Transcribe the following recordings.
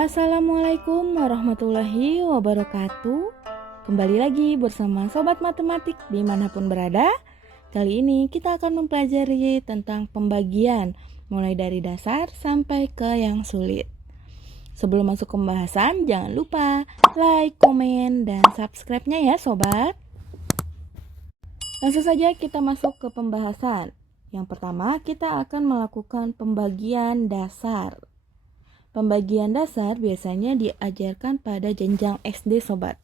Assalamualaikum warahmatullahi wabarakatuh. Kembali lagi bersama Sobat Matematik dimanapun berada. Kali ini kita akan mempelajari tentang pembagian, mulai dari dasar sampai ke yang sulit. Sebelum masuk ke pembahasan, jangan lupa like, komen, dan subscribe-nya ya sobat. Langsung saja kita masuk ke pembahasan. Yang pertama, kita akan melakukan pembagian dasar. Pembagian dasar biasanya diajarkan pada jenjang SD sobat.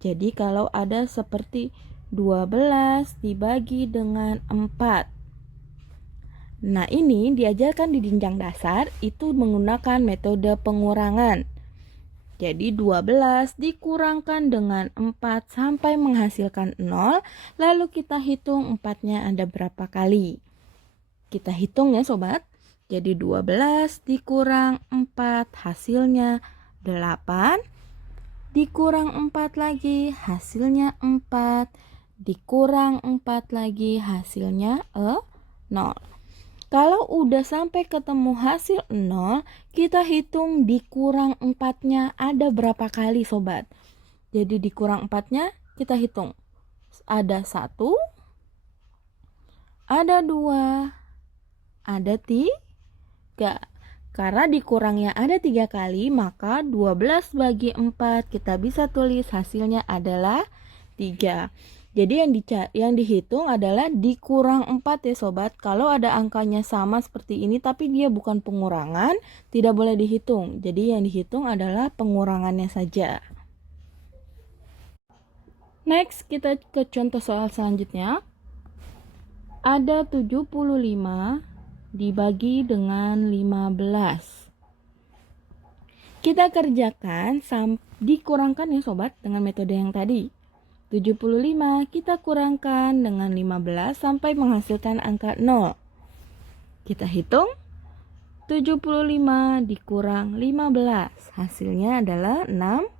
Jadi kalau ada seperti 12 dibagi dengan 4. Nah ini diajarkan di jenjang dasar itu menggunakan metode pengurangan. Jadi 12 dikurangkan dengan 4 sampai menghasilkan 0. Lalu kita hitung 4-nya ada berapa kali. Kita hitung ya sobat. Jadi 12 dikurang 4 hasilnya 8. Dikurang 4 lagi hasilnya 4. Dikurang 4 lagi hasilnya 0. Kalau udah sampai ketemu hasil 0, kita hitung dikurang 4-nya ada berapa kali sobat. Jadi dikurang 4-nya kita hitung. Ada 1, ada 2, ada 3. Karena dikurangnya ada 3 kali, maka 12 bagi 4 kita bisa tulis hasilnya adalah 3. Jadi yang dihitung adalah dikurang 4 ya sobat. Kalau ada angkanya sama seperti ini tapi dia bukan pengurangan, tidak boleh dihitung. Jadi yang dihitung adalah pengurangannya saja. Next, kita ke contoh soal selanjutnya. Ada 75 dibagi dengan 15. Kita kerjakan dikurangkan ya sobat dengan metode yang tadi. 75 kita kurangkan dengan 15 sampai menghasilkan angka 0. Kita hitung 75 dikurang 15 hasilnya adalah 60.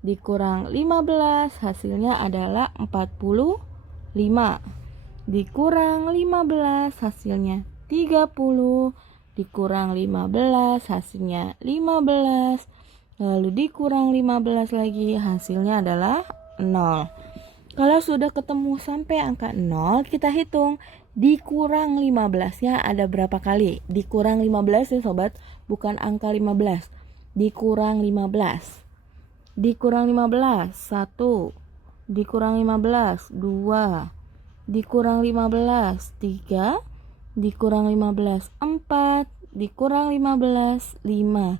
Dikurang 15 hasilnya adalah 45. Dikurang 15 hasilnya 30. Dikurang 15 hasilnya 15. Lalu dikurang 15 lagi hasilnya adalah 0. Kalau sudah ketemu sampai angka 0, kita hitung dikurang 15-nya ada berapa kali. Dikurang 15 ya sobat, bukan angka 15. Dikurang 15. Dikurang 15, 1. Dikurang 15, 2. Dikurang 15, 3. Dikurang 15, 4. Dikurang 15, 5.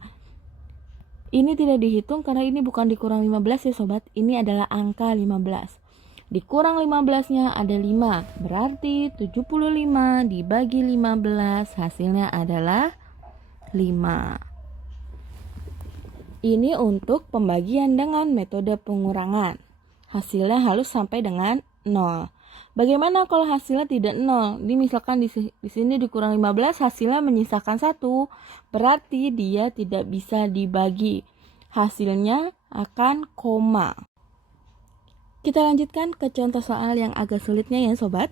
Ini tidak dihitung karena ini bukan dikurang 15 ya sobat. Ini adalah angka 15. Dikurang 15-nya ada 5. Berarti 75 dibagi 15 hasilnya adalah 5. Ini untuk pembagian dengan metode pengurangan. Hasilnya harus sampai dengan 0. Bagaimana kalau hasilnya tidak 0? Ini misalkan di sini dikurang 15, hasilnya menyisakan 1. Berarti dia tidak bisa dibagi. Hasilnya akan koma. Kita lanjutkan ke contoh soal yang agak sulitnya ya sobat.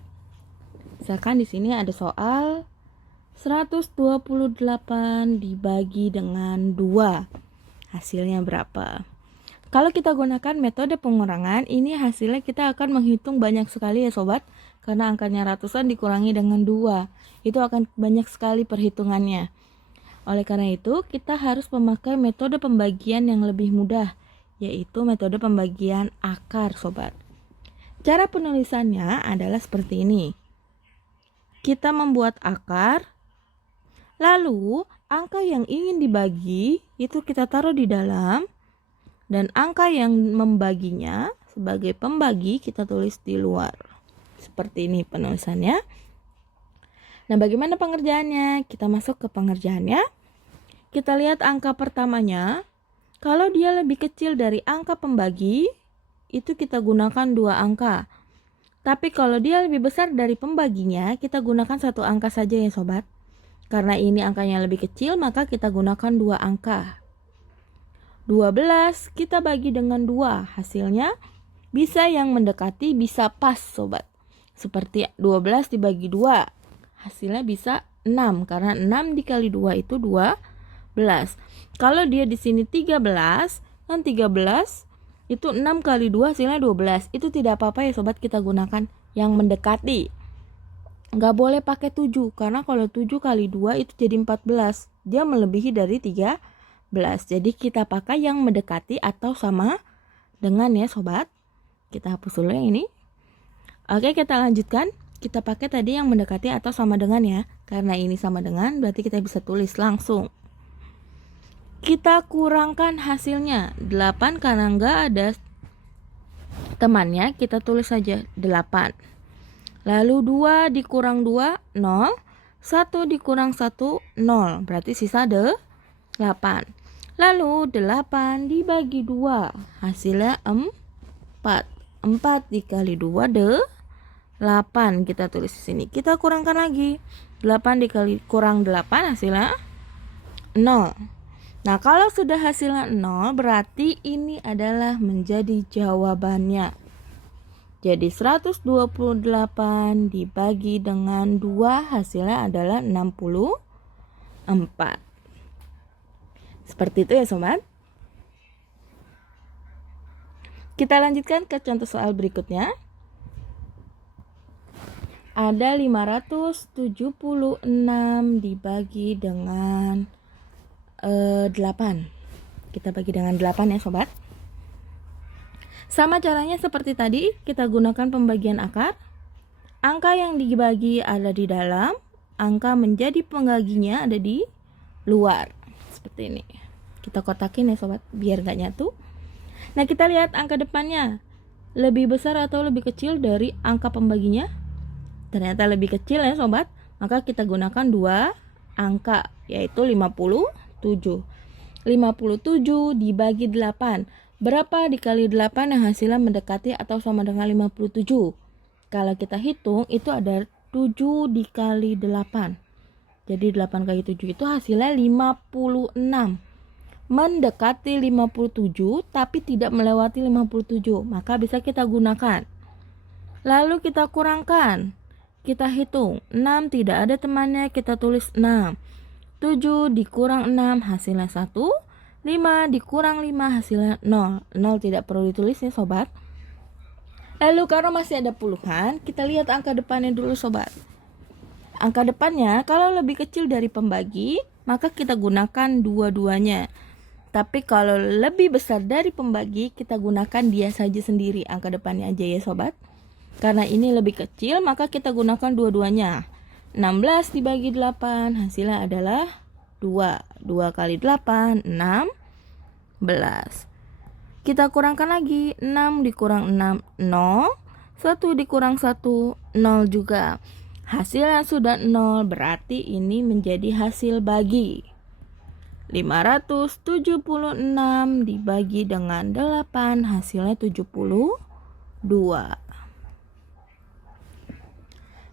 Misalkan di sini ada soal 128 dibagi dengan 2. Hasilnya berapa? Kalau kita gunakan metode pengurangan, ini hasilnya kita akan menghitung banyak sekali ya sobat. Karena angkanya ratusan dikurangi dengan 2. Itu akan banyak sekali perhitungannya. Oleh karena itu, kita harus memakai metode pembagian yang lebih mudah, yaitu metode pembagian akar sobat. Cara penulisannya adalah seperti ini. Kita membuat akar, lalu angka yang ingin dibagi itu kita taruh di dalam. Dan angka yang membaginya sebagai pembagi kita tulis di luar. Seperti ini penulisannya. Nah, bagaimana pengerjaannya? Kita masuk ke pengerjaannya. Kita lihat angka pertamanya. Kalau dia lebih kecil dari angka pembagi, itu kita gunakan 2 angka. Tapi kalau dia lebih besar dari pembaginya, kita gunakan 1 angka saja ya sobat. Karena ini angkanya lebih kecil, maka kita gunakan 2 angka. 12 kita bagi dengan 2. Hasilnya bisa yang mendekati, bisa pas sobat. Seperti 12 dibagi 2. Hasilnya bisa 6. Karena 6 dikali 2 itu 12. Kalau dia di sini 13, kan 13 itu 6 kali 2 hasilnya 12. Itu tidak apa-apa ya sobat, kita gunakan yang mendekati. Nggak boleh pakai 7, karena kalau 7 kali 2 itu jadi 14. Dia melebihi dari 13. Jadi kita pakai yang mendekati atau sama dengan ya sobat. Kita hapus dulu yang ini. Oke, kita lanjutkan. Kita pakai tadi yang mendekati atau sama dengan ya. Karena ini sama dengan, berarti kita bisa tulis langsung. Kita kurangkan hasilnya 8 karena nggak ada temannya, kita tulis saja 8. Lalu 2 dikurang 2, 0. 1 dikurang 1, 0. Berarti sisa 8. Lalu 8 dibagi 2, hasilnya 4. 4 dikali 2, 8. Kita tulis di sini. Kita kurangkan lagi. 8 dikali kurang 8 hasilnya 0. Nah, kalau sudah hasilnya 0, berarti ini adalah menjadi jawabannya. Jadi 128 dibagi dengan 2 hasilnya adalah 64. Seperti itu ya sobat. Kita lanjutkan ke contoh soal berikutnya. Ada 576 dibagi dengan 8. Kita bagi dengan 8 ya sobat. Sama caranya seperti tadi, kita gunakan pembagian akar. Angka yang dibagi ada di dalam, angka menjadi pembaginya ada di luar. Seperti ini. Kita kotakin ya sobat, biar gak nyatu. Nah, kita lihat angka depannya. Lebih besar atau lebih kecil dari angka pembaginya? Ternyata lebih kecil ya sobat. Maka kita gunakan 2 angka, yaitu 57. 57 dibagi 8. Berapa dikali 8 yang hasilnya mendekati atau sama dengan 57? Kalau kita hitung, itu ada 7 dikali 8. Jadi 8 kali 7 itu hasilnya 56. Mendekati 57, tapi tidak melewati 57. Maka bisa kita gunakan. Lalu kita kurangkan. Kita hitung. 6 tidak ada temannya, kita tulis 6. 7 dikurang 6 hasilnya 1. 5 dikurang 5 hasilnya 0. 0 tidak perlu ditulis ya sobat. Lalu karena masih ada puluhan, kita lihat angka depannya dulu sobat. Angka depannya kalau lebih kecil dari pembagi, maka kita gunakan dua-duanya. Tapi kalau lebih besar dari pembagi, kita gunakan dia saja sendiri, angka depannya aja ya sobat. Karena ini lebih kecil, maka kita gunakan dua-duanya. 16 dibagi 8 hasilnya adalah 2. 2 kali 8, 16. Kita kurangkan lagi. 6 dikurang 6, 0. 1 dikurang 1, 0 juga. Hasilnya sudah 0, berarti ini menjadi hasil bagi. 576 dibagi dengan 8 hasilnya 72.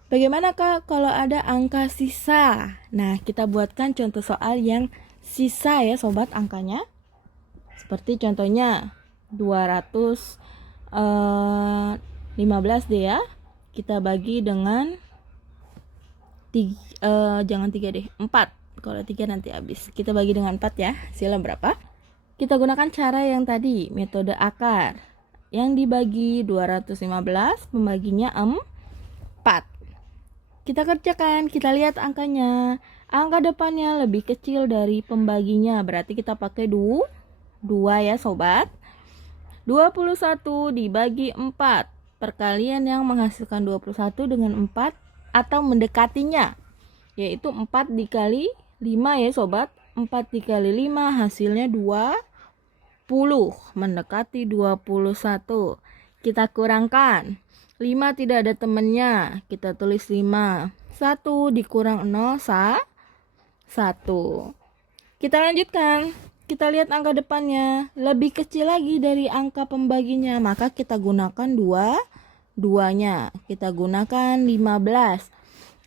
Bagaimana Kak kalau ada angka sisa? Nah, kita buatkan contoh soal yang sisa ya sobat angkanya. Seperti contohnya 215 deh ya. Kita bagi dengan 4. Kalau 3 nanti habis. Kita bagi dengan 4 ya. Hasilnya berapa? Kita gunakan cara yang tadi, metode akar. Yang dibagi 215, pembaginya 4. Kita kerjakan, kita lihat angkanya. Angka depannya lebih kecil dari pembaginya, berarti kita pakai 2 ya sobat. 21 dibagi 4. Perkalian yang menghasilkan 21 dengan 4 atau mendekatinya, yaitu 4 dikali 5 ya sobat. 4 dikali 5 hasilnya 20. Mendekati 21. Kita kurangkan. 5 tidak ada temannya, kita tulis 5. 1 dikurang 0, 1. Kita lanjutkan. Kita lihat angka depannya. Lebih kecil lagi dari angka pembaginya, maka kita gunakan 2-duanya. Kita gunakan 15.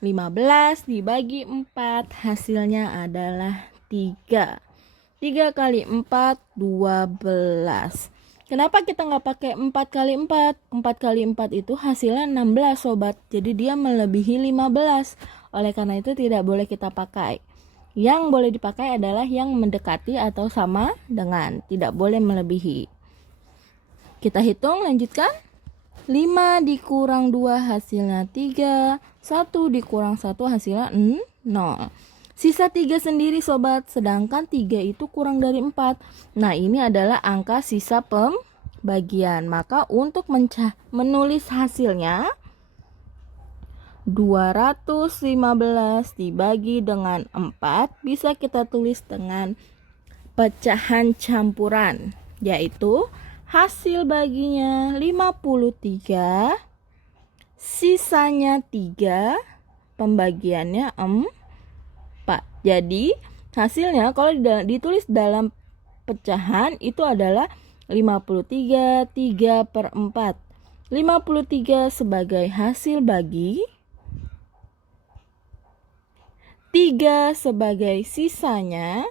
15 dibagi 4, hasilnya adalah 3. 3 kali 4, 12. Kenapa kita nggak pakai 4 kali 4? 4 kali 4 itu hasilnya 16 sobat. Jadi dia melebihi 15. Oleh karena itu tidak boleh kita pakai. Yang boleh dipakai adalah yang mendekati atau sama dengan, tidak boleh melebihi. Kita hitung, lanjutkan. 5 dikurang 2 hasilnya 3, 1 dikurang 1 hasilnya 0. Sisa 3 sendiri sobat, sedangkan 3 itu kurang dari 4. Nah, ini adalah angka sisa pembagian. Maka untuk menulis hasilnya, 215 dibagi dengan 4 bisa kita tulis dengan pecahan campuran, yaitu hasil baginya 53, sisanya 3, pembagiannya 4. Jadi hasilnya kalau ditulis dalam pecahan itu adalah 53, 3/4. 53 sebagai hasil bagi, 3 sebagai sisanya,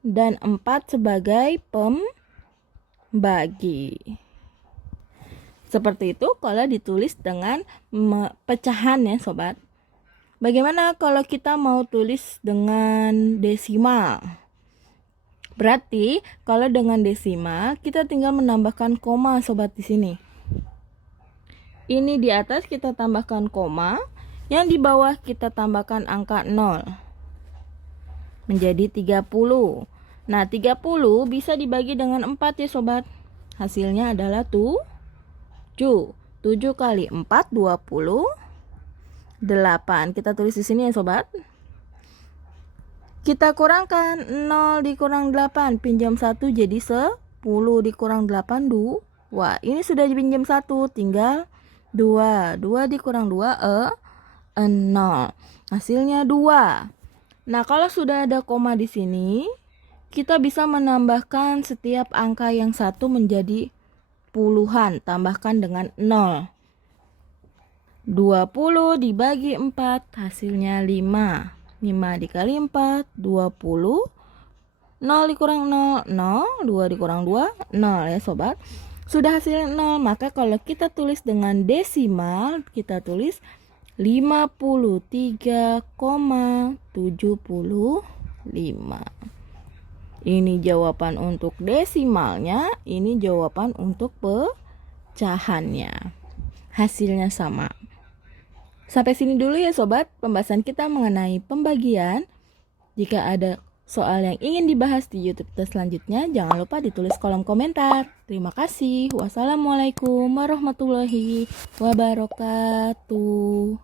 dan 4 sebagai pembagi. Seperti itu kalau ditulis dengan pecahan ya sobat. Bagaimana kalau kita mau tulis dengan desimal? Berarti kalau dengan desimal kita tinggal menambahkan koma sobat di sini. Ini di atas kita tambahkan koma, yang di bawah kita tambahkan angka 0. Menjadi 30. Nah, 30 bisa dibagi dengan 4 ya sobat. Hasilnya adalah 7. 7 kali 4 20. 8. Kita tulis di sini ya sobat. Kita kurangkan 0 dikurang 8, pinjam 1 jadi 10 dikurang 8 2. Ini sudah dipinjam 1, tinggal 2. 2 dikurang 2 0. Hasilnya 2. Nah, kalau sudah ada koma di sini, kita bisa menambahkan setiap angka yang 1 menjadi puluhan, tambahkan dengan 0. 20 dibagi 4 hasilnya 5. 5 dikali 4 20. 0 dikurang 0 0. 2 dikurang 2 0 ya sobat. Sudah hasilnya 0, maka kalau kita tulis dengan desimal, kita tulis 53,75. Ini jawaban untuk desimalnya, ini jawaban untuk pecahannya. Hasilnya sama. Sampai sini dulu ya sobat pembahasan kita mengenai pembagian. Jika ada soal yang ingin dibahas di YouTube kita selanjutnya, jangan lupa ditulis kolom komentar. Terima kasih. Wassalamualaikum warahmatullahi wabarakatuh.